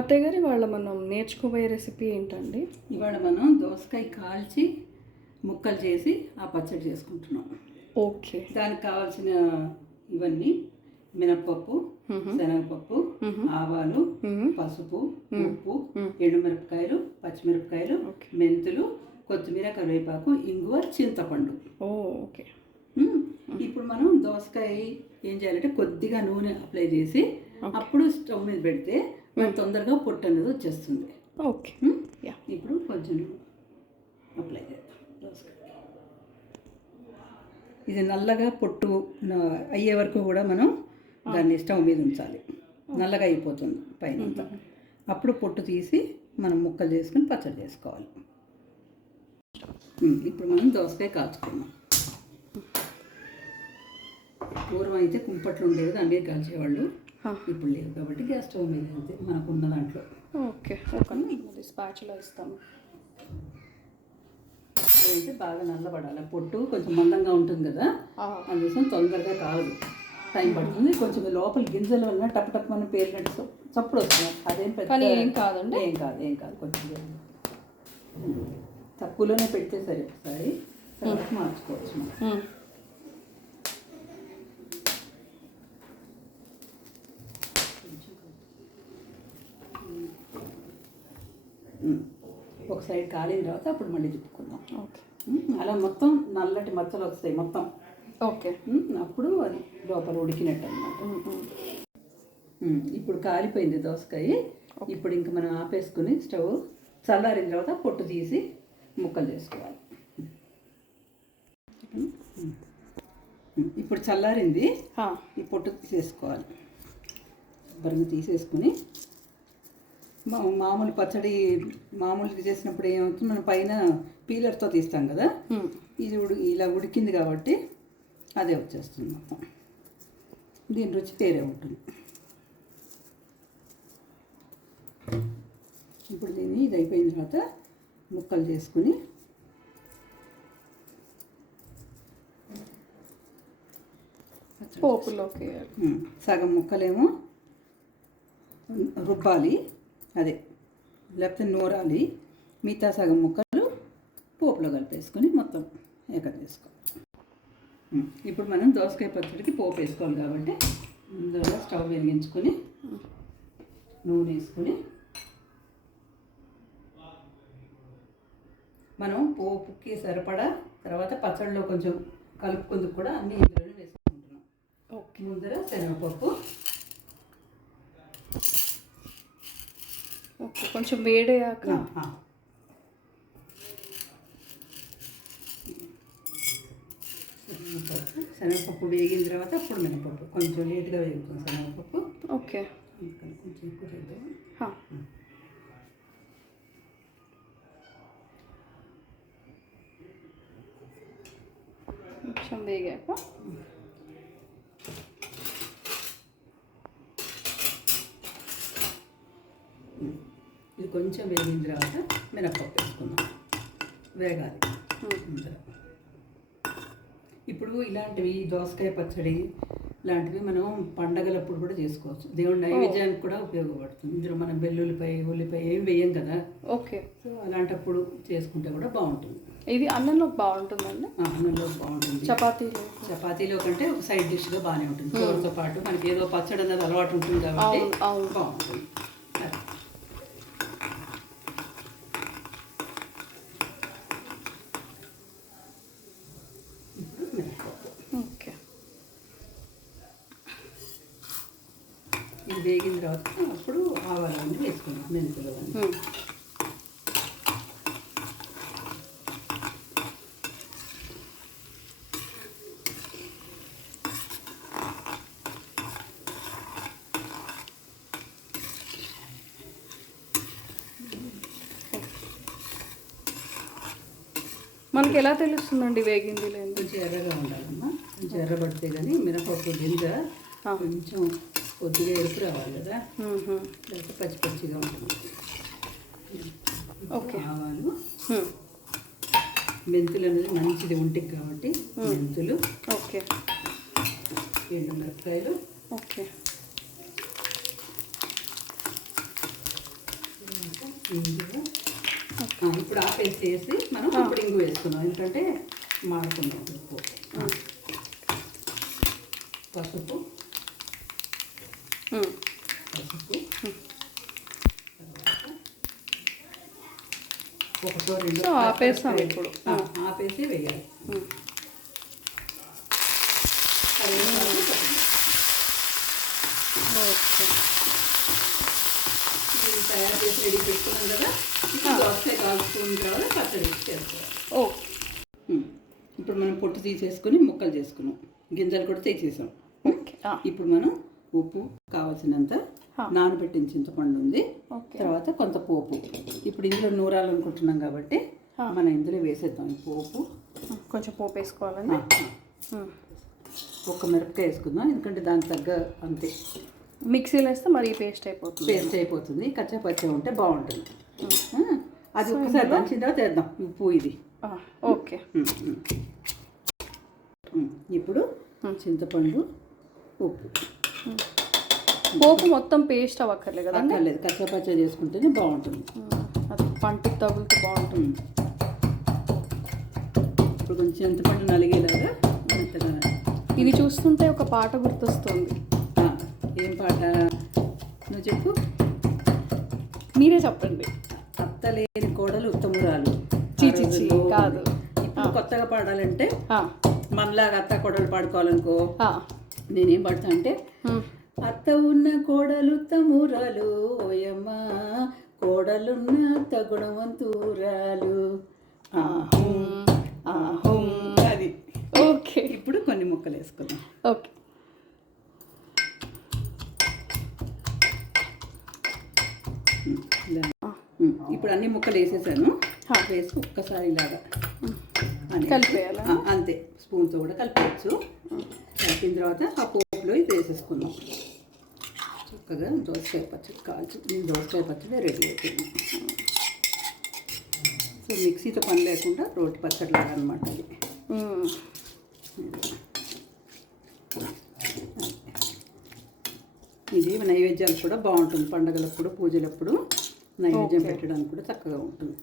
అత్తయ్య గారు ఇవాళ మనం నేర్చుకోబోయే రెసిపీ ఏంటండి? ఇవాళ మనం దోసకాయ కాల్చి ముక్కలు చేసి ఆ పచ్చడి చేసుకుంటున్నాం. ఓకే. దానికి కావాల్సిన ఇవన్నీ మినప్పప్పు, శనగపప్పు, ఆవాలు, పసుపు, ఉప్పు, ఎండుమిరపకాయలు, పచ్చిమిరపకాయలు, మెంతులు, కొత్తిమీర, కరివేపాకు, ఇంగువ, చింతపండు. ఓకే. ఇప్పుడు మనం దోసకాయ ఏం చేయాలంటే కొద్దిగా నూనె అప్లై చేసి అప్పుడు స్టవ్ మీద పెడితే మనకు తొందరగా పొట్టు అనేది వచ్చేస్తుంది. ఓకే. ఇప్పుడు కొంచెం అప్లై చేద్దాం దోసకాయ. ఇది నల్లగా పొట్టు అయ్యే వరకు కూడా మనం దాన్ని స్టవ్ మీద ఉంచాలి. నల్లగా అయిపోతుంది పైన అంతా. అప్పుడు పొట్టు తీసి మనం ముక్కలు చేసుకుని పచ్చడి చేసుకోవాలి. ఇప్పుడు మనం దోసకాయ కాల్చుకున్నాం. పూర్వం అయితే కుంపట్లు ఉండేవి, దాని మీద కాల్చేవాళ్ళు. ఇప్పుడు లేవు కాబట్టి గ్యాస్ స్టవ్ మీద అంతే మనకున్న దాంట్లో. ఓకే. స్పాచులా ఇస్తాము. అదైతే బాగా నల్లబడాలి. పొట్టు కొంచెం మందంగా ఉంటుంది కదా, అందుకోసం తొందరగా కాదు, టైం పడుతుంది. కొంచెం లోపల గింజల వల్ల టప్ టప్ అని పేలినట్టు చప్పుడు వస్తుంది. అదేం పెద్ద ఏం కాదండి. ఏం కాదు కొంచెం తక్కువలోనే పెడితే సరే. ఒకసారి తర్వాత మార్చుకోవచ్చు మనం. ఒక సైడ్ కాలిన తర్వాత అప్పుడు మళ్ళీ తిప్పుకుందాం. ఓకే. అలా మొత్తం నల్లటి మచ్చలు వస్తాయి మొత్తం. ఓకే. అప్పుడు అది లోపల ఉడికినట్టు అన్నమాట. ఇప్పుడు కాలిపోయింది దోసకాయ. ఇప్పుడు ఇంక మనం ఆపేసుకుని స్టవ్ చల్లారిన తర్వాత పొట్టు తీసి ముక్కలు చేసుకోవాలి. ఇప్పుడు చల్లారింది, ఈ పొట్టు తీసేసుకోవాలి. శుభ్రంగా తీసేసుకుని మామూలు పచ్చడి మామూలుగా చేసినప్పుడు ఏమవుతుంది, మనం పైన పీలర్తో తీస్తాం కదా, ఇది ఇలా ఉడికింది కాబట్టి అదే వచ్చేస్తుంది మొత్తం. దీని రుచి వేరే ఉంటుంది. ఇప్పుడు దీన్ని ఇది అయిపోయిన తర్వాత ముక్కలు చేసుకుని పోపులోకి సగం ముక్కలేమో రుబ్బాలి, అదే లేకపోతే నూరాలి. మిగతా సగం ముక్కలు పోపులో కలిపేసుకొని మొత్తం ఏకం చేసుకోవాలి. ఇప్పుడు మనం దోసకాయ పచ్చడికి పోపు వేసుకోవాలి కాబట్టి ముందుగా స్టవ్ వెలిగించుకొని నూనె వేసుకొని మనం పోపుకి సరిపడా తర్వాత పచ్చడిలో కొంచెం కలుపుకుందుకు కూడా అన్ని ఇందులోనే వేసుకుంటున్నాం. ముందర శనగపప్పు. ఓకే. కొంచెం వేడయ్యాక శనగపప్పు వేగిన తర్వాత అప్పుడు మినపప్పు. కొంచెం లేట్గా వేగుతుంది శనగపప్పు. ఓకే. కొంచెం ఎక్కువ వేద్దాం. కొంచెం వేగాక ఇది కొంచెం వేగిన తర్వాత మినపప్పు వేసుకుందాం, వేగాలి. ఇప్పుడు ఇలాంటివి దోసకాయ పచ్చడి ఇలాంటివి మనం పండగలప్పుడు కూడా చేసుకోవచ్చు. దేవుడి నైవేద్యానికి కూడా ఉపయోగపడుతుంది. ఇందులో మనం వెల్లుల్లిపాయ, ఉల్లిపాయ ఏం వేయం కదా. ఓకే. సో అలాంటప్పుడు చేసుకుంటే కూడా బాగుంటుంది. ఇది అన్నంలో బాగుంటుందండి. అన్నంలో బాగుంటుంది. చపాతీలో కంటే ఒక సైడ్ డిష్గా బాగానే ఉంటుంది. కూరతో పాటు మనకి ఏదో పచ్చడి అనేది అలవాటు ఉంటుంది కాబట్టి బాగుంటుంది. ఓకే. ఇది వేగిన తర్వాత అప్పుడు ఆవాలన్నీ వేసుకున్నాం, మెంతులు అన్నీ. మనకి ఎలా తెలుస్తుందండి వేగింది లేదు? కొంచెం ఎర్రగా ఉండాలమ్మా. కొంచెం ఎర్రబడితే కానీ మినపప్పు గింజ కొంచెం కొద్దిగా ఎరుపు రావాలి కదా, లేకపోతే పచ్చి పచ్చిగా ఉంటుంది. ఓకే. ఆవాలు, మెంతులు అనేది మంచిది ఒంటికి కాబట్టి మెంతులు. ఓకే. ఎండుమిరపకాయలు. ఓకే. ఇంగువ. ఇప్పుడు ఆ పేస్ట్ వేసి మనం ఇప్పుడు ఇంగు వేసుకున్నాం, ఎందుకంటే మాడుకుందాం. ఉప్పు, పసుపు, పసుపు, ఒకటో రెండు ఆపేస్తాం ఇప్పుడు. ఆపేసి వేయాలి. ఓకే, తయారు చేసి రెడీ పెట్టుకున్నాం కదా. ఇప్పుడు దోసకాయ కాల్చుకున్న తర్వాత పచ్చడి చేసుకోవాలి. ఇప్పుడు మనం పొట్టు తీసేసుకుని ముక్కలు చేసుకున్నాం, గింజలు కూడా తీసేసాం. ఇప్పుడు మనం ఉప్పు కావాల్సినంత, నానబెట్టిన చింతపండు ఉంది, తర్వాత కొంత పోపు. ఇప్పుడు ఇందులో నూరాలనుకుంటున్నాం కాబట్టి మనం ఇందులో వేసేద్దాం. ఈ పోపు కొంచెం పోపు వేసుకోవాలండి. ఒక్క మిరపకాయ వేసుకుందాం, ఎందుకంటే దానికి తగ్గ అంతే. మిక్సీలో వేస్తే మరీ పేస్ట్ అయిపోతుంది. కచ్చా పచ్చా ఉంటే బాగుంటుంది. అది ఒక్కసారి దంచిన తర్వాత వేద్దాం ఉప్పు ఇది. ఓకే, ఇప్పుడు చింతపండు, ఉప్పు. పోపు మొత్తం పేస్ట్ అవ్వక్కర్లేదు కదా? అక్కర్లేదు, కచ్చా పచ్చా చేసుకుంటేనే బాగుంటుంది. అది పంటికి తగులుతూ బాగుంటుంది. ఇప్పుడు కొంచెం చింతపండు నలిగేలాగా మెత్తగా. ఇది చూస్తుంటే ఒక పాట గుర్తొస్తుంది. ఏం పాట? నువ్వు చెప్పు. మీరే చెప్పండి. అత్తలేని కోడలు ఉత్తమురాలు. చీచి కాదు. ఇప్పుడు కొత్తగా పాడాలంటే మనలాగా అత్త కోడలు పాడుకోవాలనుకో, నేనేం పాడతా అంటే, అత్త ఉన్న కోడలు ఉత్తమురాలు, ఓయమ్మ కోడలున్న అత్త గుణవంతురాలు. అది. ఓకే, ఇప్పుడు కొన్ని ముక్కలు వేసుకుందాం. ఓకే, ఇప్పుడు అన్ని ముక్కలు వేసేసాను. వేసి ఒక్కసారి ఇలాగా కలిపేయాలి. అంతే, స్పూన్తో కూడా కలిపేయచ్చు. కలిపిన తర్వాత ఆ పోపులో ఇది వేసేసుకుందాం. చక్కగా దోసకాయ పచ్చడి కాల్చి, నేను దోసకాయ పచ్చడి రెడీ అయిపోయింది. సో మిక్సీతో పని లేకుండా రోటి పచ్చడి లాగా అనమాట అది. ఇది నైవేద్యాలు కూడా బాగుంటుంది, పండగలప్పుడు పూజలప్పుడు నైవేద్యం పెట్టడానికి కూడా చక్కగా ఉంటుంది.